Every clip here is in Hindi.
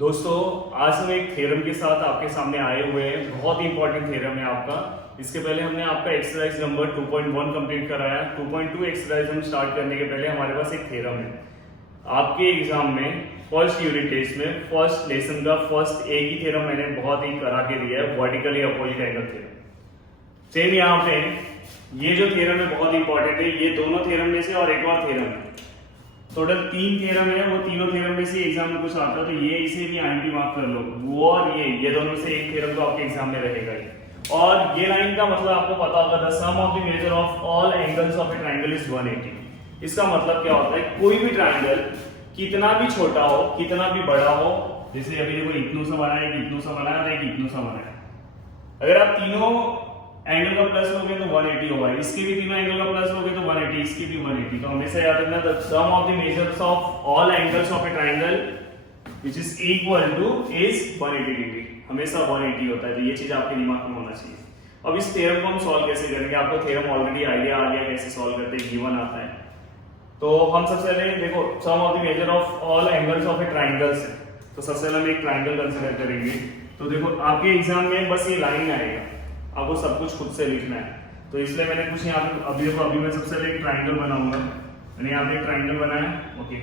दोस्तों आज हम एक थ्योरम के साथ आपके सामने आए हुए हैं। बहुत ही इंपॉर्टेंट थ्योरम है आपका। इसके पहले हमने आपका एक्सरसाइज नंबर 2.1 कंप्लीट कराया। 2.2 एक्सरसाइज हम स्टार्ट करने के पहले हमारे पास एक थ्योरम है। आपके एग्जाम में फर्स्ट यूनिट टेस्ट में फर्स्ट लेसन का फर्स्ट एक ही थ्योरम मैंने बहुत ही करा के दिया है, vertically opposite angle theorem. Same यहाँ पे ये जो थ्योरम है बहुत इंपॉर्टेंट है। ये दोनों थ्योरम में से और एक और थ्योरम है, टोटल 3 थ्योरम है। वो तीनों थ्योरम में से एग्जाम में कुछ आता है तो ये इसे भी आईएमपी मार्क कर लो। वो और ये दोनों में से एक थ्योरम तो आपके एग्जाम में रहेगा ही। और ये लाइन का मतलब आपको पता होगा, the sum of the measure of all angles of a triangle is 180। इसका मतलब क्या होता है, कोई भी ट्रायंगल कितना भी छोटा हो कितना भी बड़ा हो, जैसे अभी देखो इतनू सा बना है, इतनू सा बना है, इतनू सा बना है, अगर आप तीनों एंगल का प्लस लोगे तो 180 होगा। इसके भी तीनों एंगल का प्लस लोगे तो 180, इसकी भी 180। तो हमेशा याद रखना, the sum of the measures of all angles of a triangle which is equal to is 180 degree. हमेशा 180 होता है, तो ये चीज आपके दिमाग में होना चाहिए। अब इस थ्योरम को हम सॉल्व कैसे करेंगे, आपको थ्योरम ऑलरेडी आइडिया आ गया कैसे सॉल्व करते हैं, गिवन आता है। तो हम सबसे पहले देखो sum of the measure of all angles of a triangles है, तो सबसे पहले हम एक ट्रायंगल कंसीडर करेंगे। तो देखो आपके एग्जाम में बस ये लाइन आएगा, आपको सब कुछ खुद से लिखना है। तो इसलिए मैंने कुछ यहाँ पे अभी देखो, अभी मैं सबसे पहले एक ट्रायंगल बनाऊंगा। मैंने यहाँ पे एक ट्रायंगल बनाया, ओके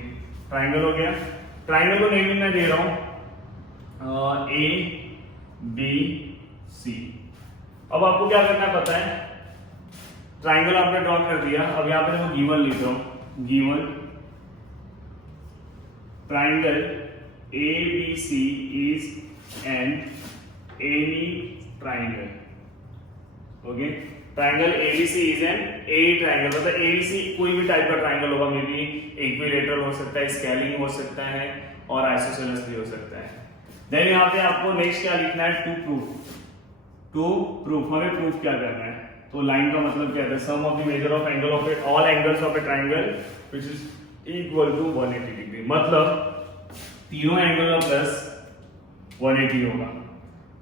ट्रायंगल हो गया। ट्रायंगल को नेमिंग मैं दे रहा हूँ ए बी सी। अब आपको क्या करना है पता है, ट्रायंगल आपने ड्रॉ कर दिया। अब यहाँ पे देखो गिवन लिख रहा हूँ, given triangle A B C is an any triangle. Okay, triangle ABC is an a triangle. मतलब एबीसी कोई भी टाइप का ट्रायंगल होगा, मे बी इक्विलेटरल हो सकता है, स्केलिंग हो सकता है और आइसोसेलेस भी हो सकता है। देन यहाँ पे आपको नेक्स्ट क्या लिखना है, टू प्रूफ। टू प्रूफ हमें प्रूफ क्या करना है, तो लाइन का मतलब क्या है, sum of the measure of angle of all angles of a triangle which is equal to 180 degree. मतलब तीनों एंगल का प्लस 180 होगा।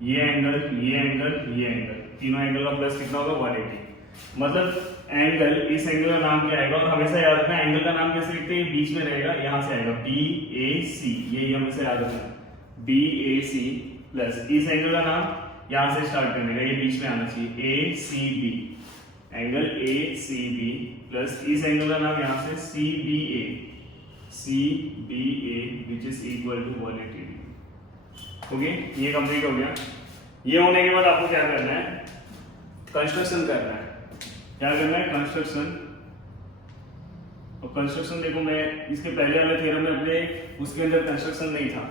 ये एंगल, ये एंगल, ये एंगल, तीनों एंगल का प्लस कितना होगा, 180। मतलब एंगल, इस एंगल का नाम क्या आएगा, और हमेशा याद रखना एंगल का नाम कैसे लिखते हैं, बीच में रहेगा, यहां से आएगा बी ए सी। ये हमेशा याद रखना, बी ए सी प्लस इस एंगल का नाम यहां से स्टार्ट करने का, ये बीच में आना चाहिए, A C B. Angle A C B plus इस एंगल का नाम यहां से C B A, C B A which is equal to 180 degree. Okay, ये कंप्लीट हो गया। ये होने के बाद आपको क्या करना है, कंस्ट्रक्शन करना है। क्या करना है, कंस्ट्रक्शन। और कंस्ट्रक्शन देखो, मैं इसके पहले वाले थ्योरम में अपने उसके अंदर कंस्ट्रक्शन नहीं था,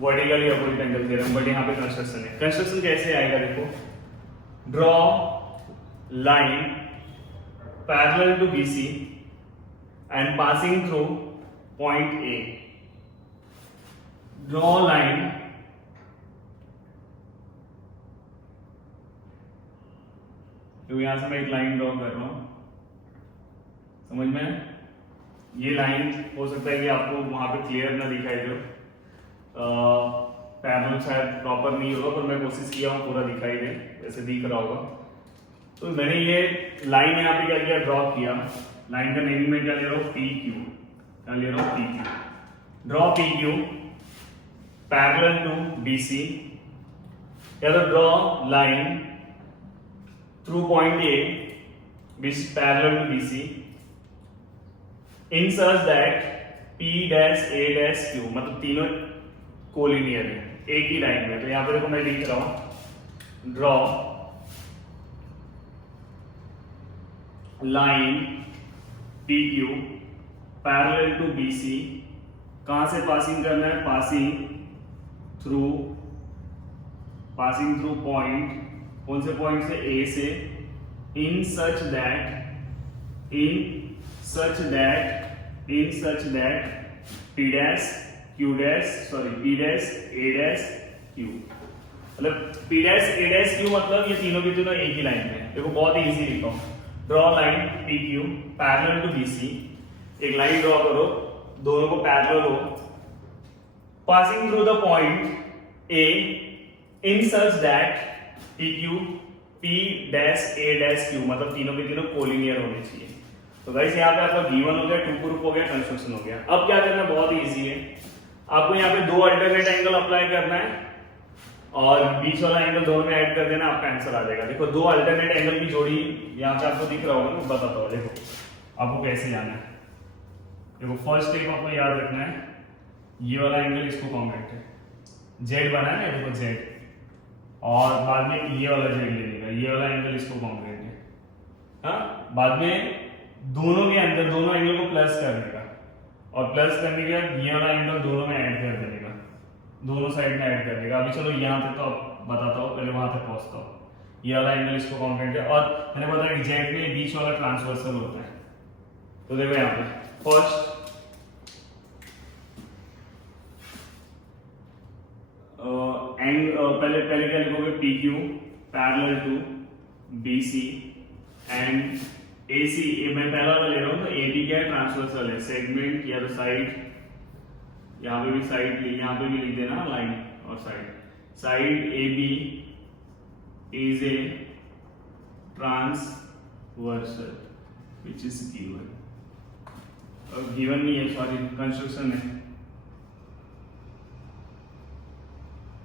vertically opposite angle theorem, but यहाँ पे कंस्ट्रक्शन है। कंस्ट्रक्शन कैसे आएगा देखो, draw line parallel to BC and passing through point A. Draw line तो यहां से मैं एक लाइन ड्रॉ कर रहा हूं, समझ में। ये लाइन हो सकता है कि आपको वहां पे क्लियर ना दिखाई दे, पैरेलल शायद प्रॉपर नहीं होगा, पर मैं कोशिश किया हूं पूरा दिखाई दे, वैसे दिख रहा होगा। तो मैंने ये लाइन यहाँ पे क्या किया, ड्रॉ किया। लाइन का नेमिंग में क्या ले रहा हूँ, पी क्यू। क्या ले रहा हूँ, P Q. Draw P Q parallel to BC, या तो draw line through point A which is parallel to BC in such that P dash A dash Q, मतलब तीनों कोलिनियर है एक ही लाइन में। तो यहां पे देखो मैं लिख रहा हूं, draw line PQ parallel to BC। कहां से पासिंग करना है, पासिंग थ्रू पॉइंट, कौन से पॉइंट से, ए से, in such that P dash Q dash, sorry P dash A dash Q. मतलब P dash A dash Q मतलब ये तीनों की तीनों एक ही लाइन में। देखो बहुत ही इजी लिखा हूं, draw line P Q parallel to BC. एक लाइन ड्रॉ करो, दोनों को पैरेलल हो, passing through the point A in such that PQ P dash A dash Q, मतलब तीनों के तीनों कोलिनियर होने चाहिए। तो गाइस यहाँ पे आपका गिवन हो गया, टू प्रूफ हो गया, कंस्ट्रक्शन हो गया। अब क्या करना, बहुत ही इजी है। आपको यहाँ पे 2 अल्टरनेट एंगल अप्लाई करना है और बीच वाला एंगल दोनों में ऐड कर देना, आपका आंसर आ जाएगा। देखो 2 अल्टरनेट एंगल की जोड़ी यहाँ पे आपको दिख रहा होगा, मैं बताता हूँ। देखो आपको कैसे जाना है। देखो फर्स्ट स्टेप आपको याद रखना है, ये वाला एंगल इसको कॉन्ग्रुएंट है, जेड बना है ना, देखो जेड, और बाद में ये वाला जेड लेने का, ये वाला एंगल इसको कॉन्ग्रुएंट है। हाँ, बाद में दोनों के अंदर दोनों एंगल को प्लस करने का, और प्लस करने के बाद ये वाला एंगल दोनों में ऐड कर देने का, दोनों साइड में ऐड करने का। अभी चलो यहाँ पे तो आप बताता हूँ, पहले वहां तक पहुंचता हूँ। ये वाला एंगल इसको कॉन्ग्रुएंट है, और मैंने बताया कि जेड में बीच वाला ट्रांसवर्सल होता है। तो देखो यहाँ पे फर्स्ट पहले क्या लिखोगे, P Q parallel to B C and A C. मैं पहला वाला ले रहा हूँ, तो ए बी क्या है, ट्रांसवर्सल है, सेगमेंट या तो साइड, यहाँ पे भी साइड, यहाँ पे भी लिख देना लाइन और side A B is a transversal which is given, और गिवन नहीं है, सॉरी कंस्ट्रक्शन है।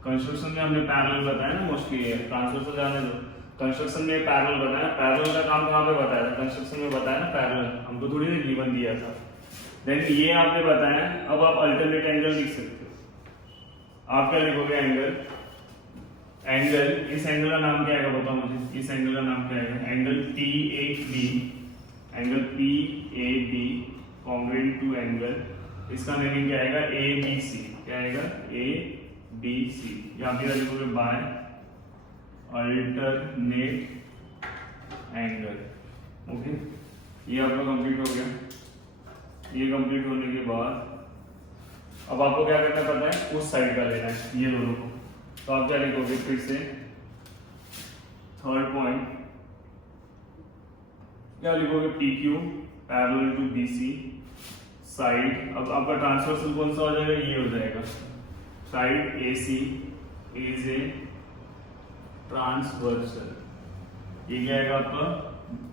कंस्ट्रक्शन में हमने पैरेलल बताया ना, मोस्टली है, ट्रांसवर्सल जाने दो। कंस्ट्रक्शन में पैरेलल बताया, पैरेलल का काम कहाँ पे बताया था, कंस्ट्रक्शन में बताया ना पैरेलल, हमको थोड़ी ना गिवन दिया था। देन ये आपने बताया, अब आप अल्टरनेट एंगल लिख सकते हो। आप क्या लिखोगे, एंगल, इस एंगल का नाम क्या आएगा बताओ मुझे, इस एंगल का नाम क्या आएगा, angle P A B, angle P A B congruent to angle, इसका मीनिंग क्या आएगा, ए बी सी, क्या आएगा, ए बी सी। यहाँ पे लिखोगे बाय अल्टरनेट एंगल। ओके, ये आपका कंप्लीट हो गया। ये कंप्लीट होने के बाद अब आपको क्या करना पड़ता है, उस साइड का लेना है, ये दोनों को। तो आप क्या लिखोगे, फिर से थर्ड पॉइंट क्या लिखोगे, P Q parallel to B C side. अब आपका ट्रांसवर्सल कौन सा हो जाएगा, ये हो जाएगा, side A C is a transversal. ये क्या आएगा आपका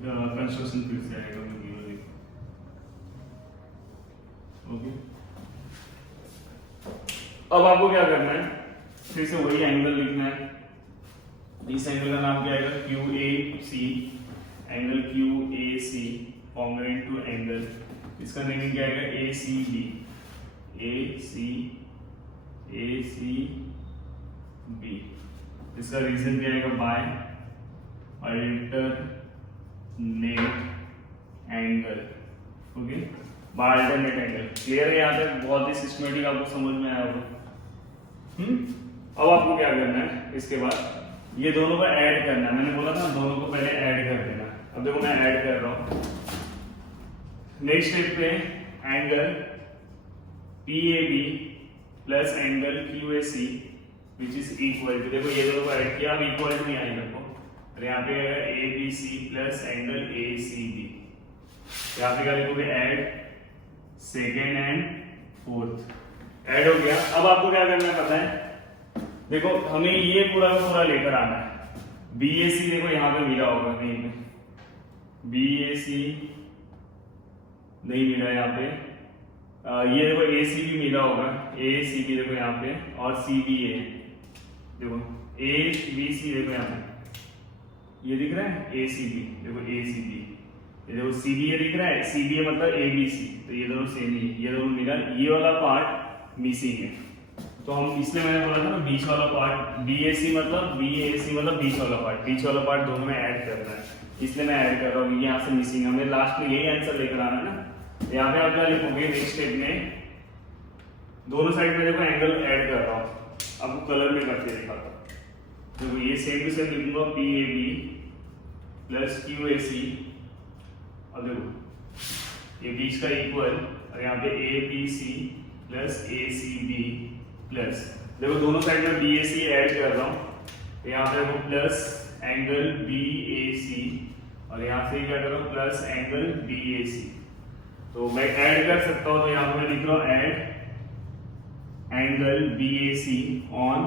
कंस्ट्रक्शन, फिर से आएगा। ओके, अब आपको क्या करना है, फिर से वही एंगल लिखना है। इस एंगल का नाम क्या आएगा, Q A C, angle Q A C congruent to angle, इसका नेम क्या आएगा, A C B, A C B. इसका रीजन क्या आएगा, by alternate angle. Okay, by alternate angle. Clear है, यहाँ तक बहुत ही सिस्टमेटिक आपको समझ में आया होगा। अब आपको क्या करना है, इसके बाद ये दोनों को ऐड करना है। मैंने बोला था दोनों को पहले ऐड कर देना। अब देखो मैं ऐड कर रहा हूं। नेक्स्ट स्टेप पे angle PAB plus angle QAC which is equal to, देखो ये दोनों को ऐड किया, अब इक्वल टू नहीं आएगा देखो, और यहाँ पे ABC प्लस एंगल ACB। यहाँ पे क्या लिखोगे, add second and fourth. Add हो गया। अब आपको क्या करना है पता है, देखो हमें ये पूरा का पूरा लेकर आना है। BAC देखो यहाँ पे मिला होगा, कहीं पे BAC नहीं मिला यहाँ पे। ये देखो ACB मिला होगा, ACB देखो यहाँ पे, और CBA देखो, ABC देखो यहाँ पे, ये दिख रहा है ACB, देखो ACB, ये देखो CBA दिख रहा है, CBA मतलब ABC, तो ये दोनों सेम ही है, ये दोनों मिला, ये वाला पार्ट मिसिंग है। तो हम इसलिए मैंने बोला था ना बीच वाला पार्ट, BAC मतलब बीच वाला पार्ट दोनों में ऐड करना है, इसलिए मैं ऐड कर रहा हूँ। यहाँ से मिसिंग, हमें लास्ट में यही आंसर लेकर आना है ना। यहाँ पे आप क्या लिखोगे, नेक्स्ट स्टेप में दोनों साइड में देखो एंगल ऐड कर रहा हूँ, आपको कलर में करके दिखाता हूँ। देखो ये सेम टू सेम लिखूंगा, PAB प्लस QAC, अब देखो ये बीच का इक्वल, और यहाँ पे ABC प्लस ACB प्लस, देखो दोनों साइड में BAC ऐड कर रहा हूँ, तो यहाँ पे वो प्लस एंगल BAC, और यहाँ से क्या कर रहा हूँ, प्लस एंगल BAC। तो मैं ऐड कर सकता हूँ, तो यहाँ पे मैं लिख रहा हूँ add angle BAC on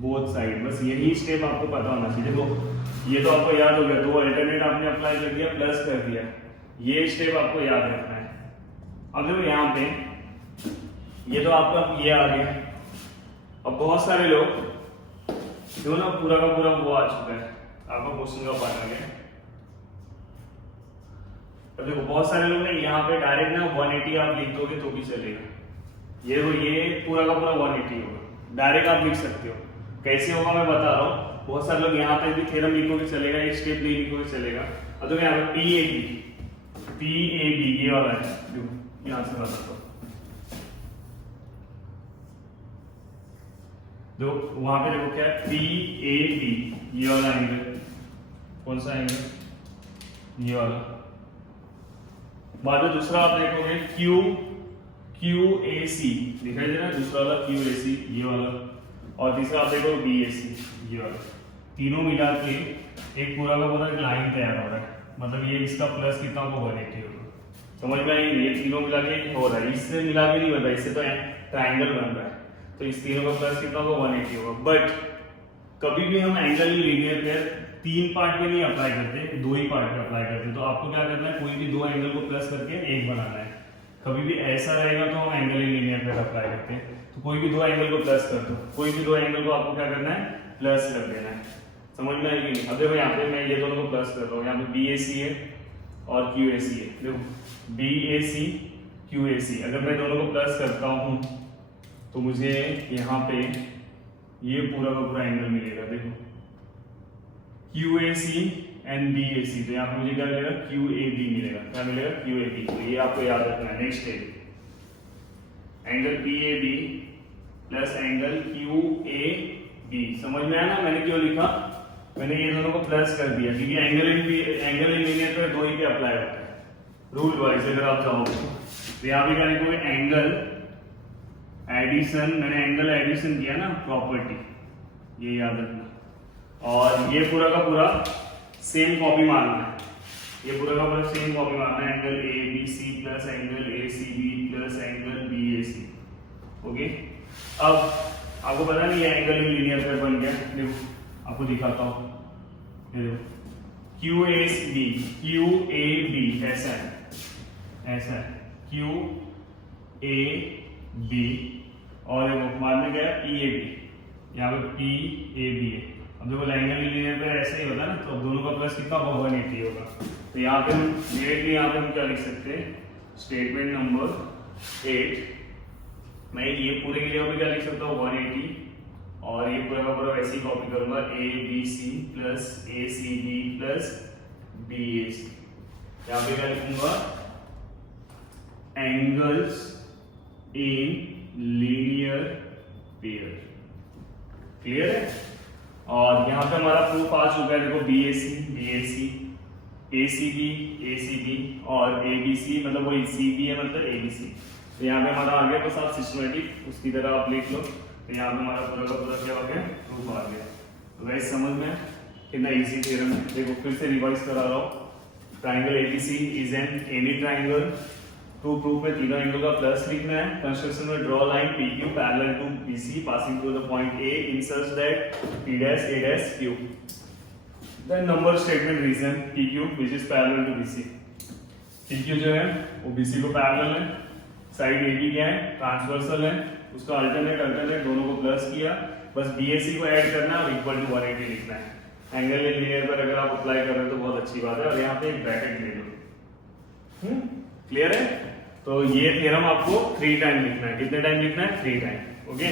both side. बस यही स्टेप आपको पता होना चाहिए। देखो ये तो आपको याद हो गया, दो अल्टरनेट आपने अप्लाई कर दिया, प्लस कर दिया, ये स्टेप आपको याद रखना है। अब देखो यहाँ पे ये तो आपका ये आ गया। अब बहुत सारे लोग जो ना पूरा का पूरा वो आ चुका है, आपका क्वेश्चन का पार्ट आ गया। अब देखो बहुत सारे लोग ना यहाँ पे डायरेक्ट ना 180 आप लिख दोगे तो भी चलेगा। ये पूरा का पूरा 180 होगा, डायरेक्ट आप लिख सकते हो। कैसे होगा मैं बता रहा हूँ। बहुत सारे लोग यहाँ पे भी थ्योरम लिखोगे चलेगा, एक स्टेप नहीं लिखोगे चलेगा। अब तो यहाँ पे पी ए बी ये वाला है, देखो यहाँ से बताता हूँ। देखो वहां पे देखो क्या है, पी ए बी ये वाला एंगल, कौन सा एंगल, ये वाला। बाद में दूसरा आप देखोगे क्यू ए सी दिखाई दे रहा है, दूसरा वाला क्यू ए सी ये वाला, और तीसरा आप देखो बी ए सी ये वाला। तीनों मिला के एक पूरा का पूरा लाइन तैयार हो रहा है। मतलब ये इसका प्लस कितना होगा 180 होगा। समझ में आई? ये तीनों मिला के हो रहा है, इससे मिला के नहीं बन रहा, इससे तो ट्राइंगल बन रहा है। तो इस तीनों का प्लस कितना होगा 180 होगा। बट कभी भी हम एंगल लीनियर पेयर 3 पार्ट में नहीं अप्लाई करते, 2 ही पार्ट में अप्लाई करते। तो आपको क्या करना है, कोई भी 2 एंगल को प्लस करके एक बनाना है। कभी भी ऐसा रहेगा तो हम एंगल लीनियर पेयर अप्लाई करते हैं। तो कोई भी 2 एंगल को प्लस कर दो, कोई भी 2 एंगल को आपको क्या करना है, प्लस कर देना है। समझ में आएगी? अब देखो यहाँ पे मैं ये दोनों को प्लस कर रहा हूँ। यहाँ पे बी ए सी है और क्यू ए सी है। देखो B A C Q A सी, अगर मैं दोनों को प्लस करता हूँ तो मुझे यहाँ पे ये पूरा का पूरा एंगल मिलेगा। देखो Q A C and B A C, तो यहाँ पे मुझे क्या मिलेगा, क्यू ए बी मिलेगा। क्या मिलेगा, क्यू ए बी। तो ये आपको याद रखना है। नेक्स्ट है angle P A B plus angle Q A B. समझ में आया ना मैंने क्यों लिखा? मैंने ये दोनों को प्लस कर दिया क्योंकि एंगल इन लीनियर पे 2 ही पे अप्लाई होता है रूल वाइज। अगर आप चाहोगे तो यहाँ पे क्या लिखोगे, एंगल एडिशन। मैंने एंगल एडिशन किया ना, प्रॉपर्टी, ये याद रखना। और ये पूरा का पूरा सेम कॉपी मारना है। ये पूरा का पूरा सेम कॉपी मारना है। Angle A B C plus angle A C B plus angle B A C. Okay, अब आपको पता नहीं है एंगल इन लीनियर पेयर बन गया। देखो आपको दिखाता हूँ, ये देखो क्यू ए बी ऐसा है क्यू ए बी, और बाद में क्या है पी ए बी। यहाँ पे पी ए बी है। अब देखो एंगल इन लीनियर पेयर ऐसे ही होता है ना, तो अब दोनों का प्लस कितना होगा, 180 होगा। तो यहाँ पे हम डायरेक्टली यहाँ पे हम क्या लिख सकते हैं, स्टेटमेंट नंबर 8 मैं ये पूरे के लिए क्या लिख सकता हूँ 180, और ये पूरा का पूरा वैसे ही कॉपी करूंगा A B C plus A C B plus B A C. यहाँ पे क्या लिखूंगा, angles in linear pair. Clear है? और यहाँ पे हमारा प्रूफ आ चुका है। देखो B A C A C B और ए बी सी, मतलब वो सी बी है मतलब ए बी सी। तो यहाँ पे हमारा आ गया, बस आप सिस्टमेटिक उसकी तरह आप लिख लो। तो यहाँ पे हमारा पूरा का पूरा क्या हो गया, प्रूफ आ गया। तो वैसे समझ में कितना इजी थ्योरम है। देखो फिर से रिवाइज करा रहा हूँ। Triangle ABC is an any triangle. To proof में तीनों एंगल का प्लस लिखना है। कंस्ट्रक्शन में draw line PQ parallel to BC passing through the point A in such that P dash A dash Q। Then number statement reason PQ which is parallel to BC। PQ जो है वो BC को पैरेलल है। साइड AB क्या है, ट्रांसवर्सल है, उसका अल्टरनेट दोनों को प्लस किया। बस BAC को ऐड करना है और इक्वल टू 180 लिखना है। एंगल इन लीनियर पर अगर आप अप्लाई कर रहे हो तो बहुत अच्छी बात है। और यहाँ पे एक ब्रैकेट ले लो। क्लियर है? तो ये थ्योरम आपको 3 टाइम लिखना है। कितने टाइम लिखना है? 3 टाइम। ओके,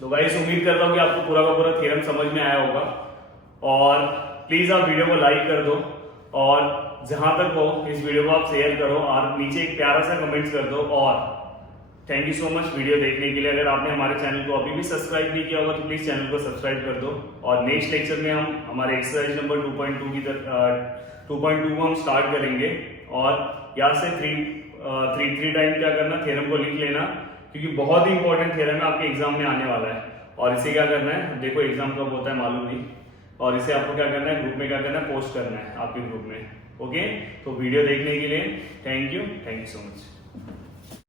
तो गाइस उम्मीद करता हूँ कि आपको पूरा का पूरा थ्योरम समझ में आया होगा। और प्लीज आप वीडियो को लाइक कर दो, और जहां तक हो इस वीडियो को आप शेयर करो, और नीचे एक प्यारा सा कमेंट कर दो। और thank you so much video देखने के लिए। अगर आपने हमारे चैनल को अभी भी सब्सक्राइब नहीं किया होगा तो प्लीज चैनल को सब्सक्राइब कर दो। और नेक्स्ट लेक्चर में हम हमारे एक्सरसाइज नंबर 2.2 की 2.2 को हम स्टार्ट करेंगे। और यहाँ से 3 टाइम क्या करना, थ्योरम को लिख लेना, क्योंकि बहुत ही इंपॉर्टेंट थ्योरम है, आपके एग्जाम में आने वाला है। और इसे क्या करना है, देखो एग्जाम कब होता है मालूम नहीं, और इसे आपको क्या करना है, ग्रुप में क्या करना है, पोस्ट करना है आपके ग्रुप में। ओके, तो वीडियो देखने के लिए थैंक यू सो मच।